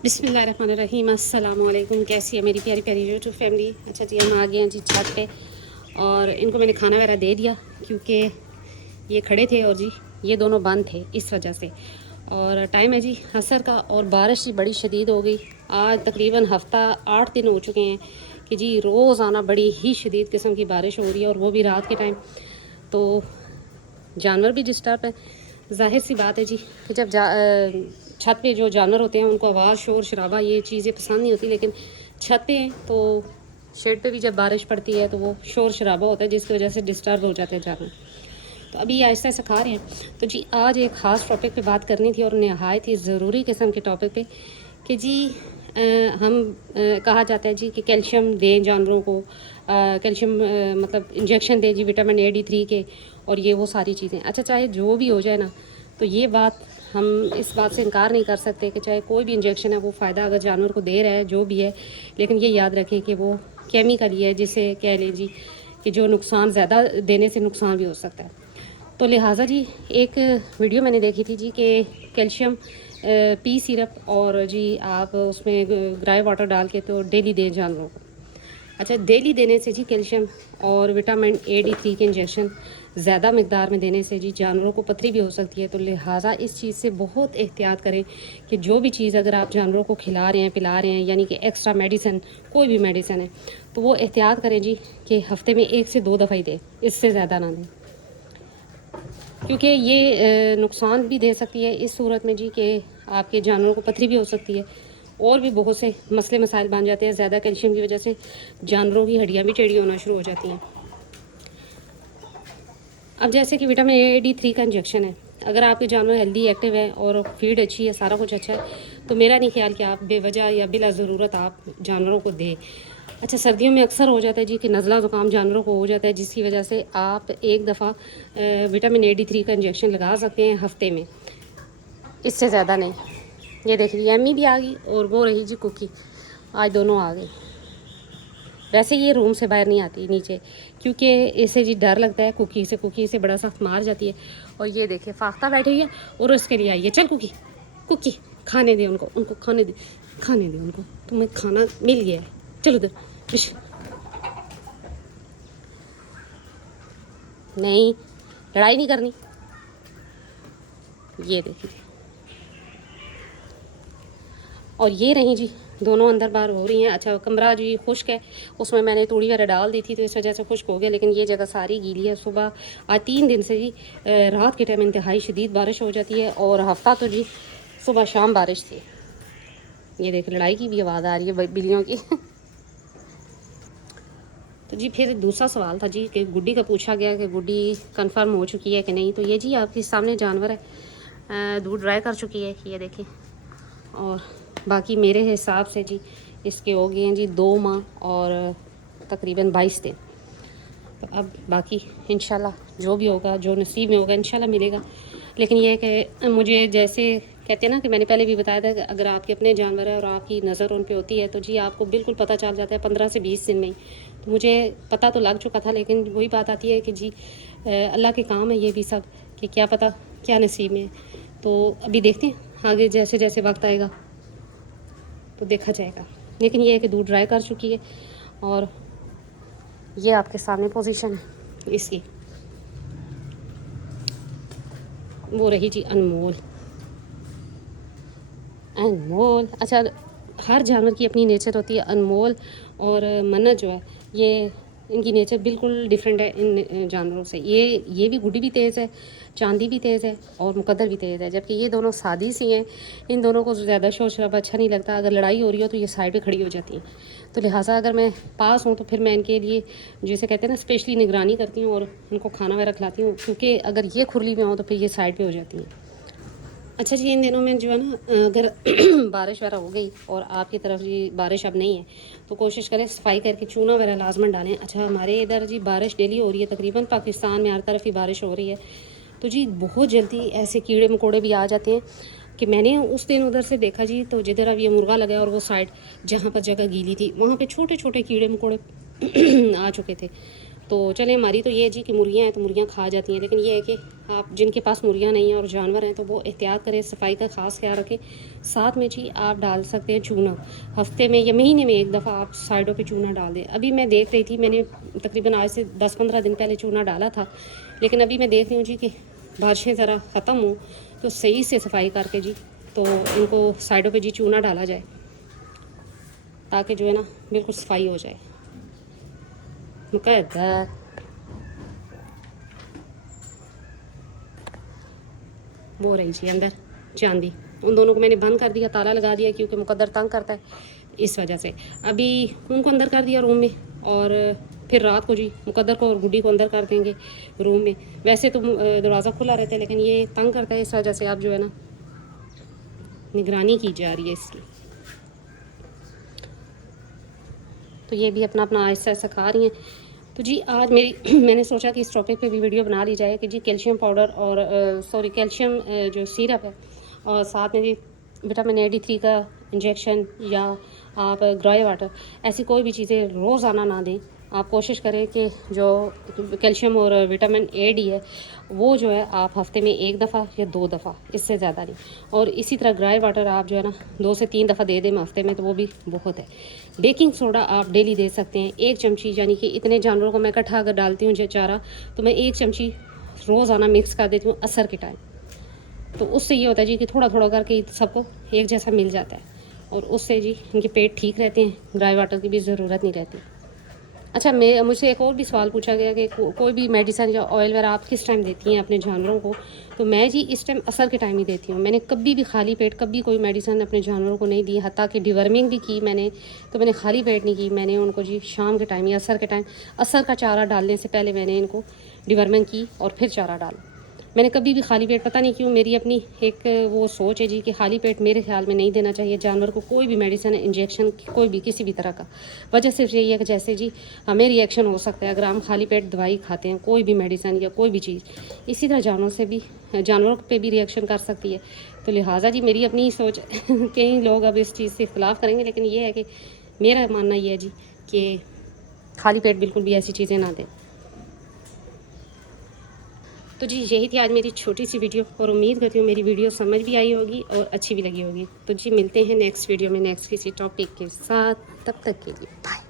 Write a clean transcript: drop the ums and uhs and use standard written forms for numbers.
बिस्मिल्लाहिर्रहमानिर्रहीम। अस्सलाम वालेकुम। कैसी है मेरी प्यारी प्यारी यूट्यूब फैमिली। अच्छा जी, हम आ गए हैं जी छत पे और इनको मैंने खाना वगैरह दे दिया क्योंकि ये खड़े थे और जी ये दोनों बंद थे इस वजह से। और टाइम है जी असर का और बारिश जी बड़ी शदीद हो गई। आज तकरीबन हफ़्ता 8 दिन हो चुके हैं कि जी रोज़ाना बड़ी ही शदीद किस्म की बारिश हो रही है और वो भी रात के टाइम। तो जानवर भी डिस्टर्ब है। जाहिर सी बात है जी कि जब छत पे जो जानवर होते हैं उनको आवाज़ शोर शराबा ये चीज़ें पसंद नहीं होती, लेकिन छत पे हैं तो शेड पे भी जब बारिश पड़ती है तो वो शोर शराबा होता है जिसकी वजह से डिस्टर्ब हो जाते हैं जानवर। तो अभी आहिस्ता आहिस्ता खा रहे हैं। तो जी आज एक ख़ास टॉपिक पे बात करनी थी और नहायत ही ज़रूरी किस्म के टॉपिक पे कि जी कहा जाता है जी कि कैल्शियम दें जानवरों को, कैल्शियम मतलब इंजेक्शन दें जी विटामिन A D3 के, और ये वो सारी चीज़ें। अच्छा चाहे जो भी हो जाए ना, तो ये बात हम इस बात से इनकार नहीं कर सकते कि चाहे कोई भी इंजेक्शन है वो फ़ायदा अगर जानवर को दे रहा है जो भी है, लेकिन ये याद रखें कि वो केमिकल ही है, जिसे कह लें जी कि जो नुकसान ज़्यादा देने से नुकसान भी हो सकता है। तो लिहाजा जी एक वीडियो मैंने देखी थी जी कि कैल्शियम पी सिरप और जी आप उसमें ग्राई वाटर डाल के तो डेली दें जानवरों को। अच्छा, डेली देने से जी कैल्शियम और विटामिन A D3 के इंजेक्शन ज़्यादा मकदार में देने से जी जानवरों को पथरी भी हो सकती है। तो लिहाजा इस चीज़ से बहुत एहतियात करें कि जो भी चीज़ अगर आप जानवरों को खिला रहे हैं पिला रहे हैं, यानी कि एक्स्ट्रा मेडिसिन कोई भी मेडिसिन है, तो वो एहतियात करें जी कि हफ़्ते में 1 से 2 दफ़ा ही दें, इससे ज़्यादा ना दें, क्योंकि ये नुकसान भी दे सकती है इस सूरत में जी कि आपके जानवरों को पथरी भी हो सकती है और भी बहुत से मसले मसाइल बन जाते हैं। ज़्यादा कैल्शियम की वजह से जानवरों की हड्डियाँ भी टेढ़ी होना शुरू हो जाती हैं। अब जैसे कि विटामिन A D3 का इंजेक्शन है, अगर आपके जानवर हेल्दी एक्टिव है और फीड अच्छी है, सारा कुछ अच्छा है, तो मेरा नहीं ख्याल कि आप बेवजह या बिला ज़रूरत आप जानवरों को दें। अच्छा, सर्दियों में अक्सर हो जाता है जी कि नज़ला ज़ुकाम जानवरों को हो जाता है, जिसकी वजह से आप एक दफ़ा विटामिन A D3 का इंजेक्शन लगा सकते हैं हफ़्ते में, इससे ज़्यादा नहीं। ये देखिए एमी भी आ गई और वो रही जी कुकी, आज दोनों आ गई। वैसे ये रूम से बाहर नहीं आती नीचे, क्योंकि इसे जी डर लगता है कुकी से बड़ा सख्त मार जाती है। और ये देखिए फाख्ता बैठी हुई है और उसके लिए आई है। चल कुकी कुकी, खाने दे उनको, उनको खाने दे उनको, तुम्हें खाना मिल गया है, चलो उधर बिश। नहीं, लड़ाई नहीं करनी। ये देखिए, और ये रही जी दोनों अंदर बाहर हो रही हैं। अच्छा, कमरा जी खुश्क है, उसमें मैंने तूड़ी वगैरह डाल दी थी तो इस वजह से खुश्क हो गया, लेकिन ये जगह सारी गीली है। सुबह आज 3 दिन से जी रात के टाइम इंतहाई शदीद बारिश हो जाती है और हफ्ता तो जी सुबह शाम बारिश थी। ये देख, लड़ाई की भी आवाज़ आ रही है बिल्लियों की। तो जी फिर दूसरा सवाल था जी कि गुड्डी का पूछा गया कि गुड्डी कंफर्म हो चुकी है कि नहीं। तो ये जी आपके सामने जानवर है, दूध ड्राई कर चुकी है, ये देखें। और बाकी मेरे हिसाब से जी इसके हो गए हैं जी 2 माह और तकरीबन 22 दिन। तो अब बाकी इंशाल्लाह जो भी होगा, जो नसीब में होगा इंशाल्लाह मिलेगा। लेकिन ये है कि मुझे जैसे कहते हैं ना कि मैंने पहले भी बताया था कि अगर आपके अपने जानवर है और आपकी नज़र उन पे होती है तो जी आपको बिल्कुल पता चल जाता है 15 से 20 दिन में ही। तो मुझे पता तो लग चुका था, लेकिन वही बात आती है कि जी अल्लाह के काम है ये भी सब, कि क्या पता क्या नसीब में है। तो अभी देखते हैं आगे जैसे जैसे वक्त आएगा तो देखा जाएगा। लेकिन ये है कि दूध ड्राई कर चुकी है और ये आपके सामने पोजीशन है इसकी। वो रही जी अनमोल। अनमोल, अच्छा, हर जानवर की अपनी नेचर होती है। अनमोल और मन्नत जो है, ये इनकी नेचर बिल्कुल डिफरेंट है इन जानवरों से। ये भी गुड्डी भी तेज़ है, चांदी भी तेज़ है और मुकद्दर भी तेज़ है, जबकि ये दोनों सादी सी हैं। इन दोनों को ज़्यादा शोर शराबा अच्छा नहीं लगता। अगर लड़ाई हो रही हो तो ये साइड पे खड़ी हो जाती हैं। तो लिहाजा अगर मैं पास हूँ तो फिर मैं इनके लिए जैसे कहते हैं ना स्पेशली निगरानी करती हूँ और उनको खाना वगैरह खिलाती हूँ, क्योंकि अगर ये खुरली में हो तो फिर ये साइड पर हो जाती हैं। अच्छा जी, इन दिनों में जो है ना अगर बारिश वगैरह हो गई और आपकी तरफ जी बारिश अब नहीं है तो कोशिश करें सफाई करके चूना वगैरह लाजमन डालें। अच्छा, हमारे इधर जी बारिश डेली हो रही है, तकरीबन पाकिस्तान में हर तरफ ही बारिश हो रही है। तो जी बहुत जल्दी ऐसे कीड़े मकोड़े भी आ जाते हैं कि मैंने उस दिन उधर से देखा जी, तो जिधर अब ये मुर्गा लगा और वो साइड जहाँ पर जगह गीली थी वहाँ पर छोटे छोटे कीड़े मकोड़े आ चुके थे। तो चलें, हमारी तो ये है जी कि मुर्गियाँ हैं तो मुर्गियाँ खा जाती हैं, लेकिन ये है कि आप जिनके पास मुर्गियाँ नहीं हैं और जानवर हैं तो वो एहतियात करें, सफाई का ख़ास ख्याल रखें। साथ में जी आप डाल सकते हैं चूना, हफ्ते में या महीने में एक दफ़ा आप साइडों पे चूना डाल दें। अभी मैं देख रही थी, मैंने तकरीबन आज से 10-15 दिन पहले चूना डाला था, लेकिन अभी मैं देख रही हूँ जी कि बारिशें ज़रा ख़त्म हो तो सही से सफाई करके जी तो इनको साइडों पे जी चूना डाला जाए, ताकि जो है ना बिल्कुल सफाई हो जाए। मुकद्दर वो रही जी अंदर चांदी, उन दोनों को मैंने बंद कर दिया, ताला लगा दिया, क्योंकि मुकद्दर तंग करता है इस वजह से। अभी उनको अंदर कर दिया रूम में, और फिर रात को जी मुकद्दर को और गुड्डी को अंदर कर देंगे रूम में। वैसे तो दरवाज़ा खुला रहता है, लेकिन ये तंग करता है, इस वजह से अब जो है ना निगरानी की जा रही है इसकी। तो ये भी अपना अपना आहिस्ता आहिस्ता खा रही हैं। तो जी आज मेरी मैंने सोचा कि इस टॉपिक पे भी वीडियो बना ली जाए कि जी कैल्शियम पाउडर और कैल्शियम जो सिरप है, और साथ में जी विटामिन A-D3 का इंजेक्शन, या आप ग्राई वाटर, ऐसी कोई भी चीज़ें रोज़ाना ना दें। आप कोशिश करें कि जो कैल्शियम और विटामिन A-D है वो जो है आप हफ्ते में एक दफ़ा या 2 दफ़ा, इससे ज़्यादा नहीं। और इसी तरह ग्राई वाटर आप जो है ना 2 से 3 दफ़ा दे दें हफ्ते में, तो वो भी बहुत है। बेकिंग सोडा आप डेली दे सकते हैं 1 चमची, यानी कि इतने जानवरों को मैं इकट्ठा अगर डालती हूँ चारा, तो मैं 1 चमची रोज़ाना मिक्स कर देती हूँ असर के टाइम। तो उससे ये होता है जी कि थोड़ा थोड़ा करके सबको एक जैसा मिल जाता है, और उससे जी इनके पेट ठीक रहते हैं, ड्राई वाटर की भी ज़रूरत नहीं रहती। अच्छा, मैं मुझसे एक और भी सवाल पूछा गया कि कोई भी मेडिसिन या ऑयल वगैरह आप किस टाइम देती हैं अपने जानवरों को? तो मैं जी इस टाइम असर के टाइम ही देती हूँ। मैंने कभी भी खाली पेट कभी कोई मेडिसिन अपने जानवरों को नहीं दी, हत्ता कि डिवर्मिंग भी की मैंने, तो मैंने खाली पेट नहीं की। मैंने उनको जी शाम के टाइम या असर के टाइम, असर का चारा डालने से पहले मैंने इनको डिवर्मिंग की और फिर चारा डाला। मैंने कभी भी खाली पेट, पता नहीं क्यों मेरी अपनी एक वो सोच है जी कि खाली पेट मेरे ख्याल में नहीं देना चाहिए जानवर को कोई भी मेडिसिन, इंजेक्शन, कोई भी किसी भी तरह का। वजह सिर्फ यही है कि जैसे जी हमें रिएक्शन हो सकता है अगर हम खाली पेट दवाई खाते हैं, कोई भी मेडिसिन या कोई भी चीज़, इसी तरह जानवरों पे भी रिएक्शन कर सकती है। तो लिहाजा जी मेरी अपनी सोच कई लोग अब इस चीज़ से इख्तलाफ करेंगे, लेकिन ये है कि मेरा मानना ये है जी कि खाली पेट बिल्कुल भी ऐसी चीज़ें ना दें। तो जी यही थी आज मेरी छोटी सी वीडियो, और उम्मीद करती हूँ मेरी वीडियो समझ भी आई होगी और अच्छी भी लगी होगी। तो जी मिलते हैं नेक्स्ट वीडियो में नेक्स्ट किसी टॉपिक के साथ, तब तक के लिए बाय।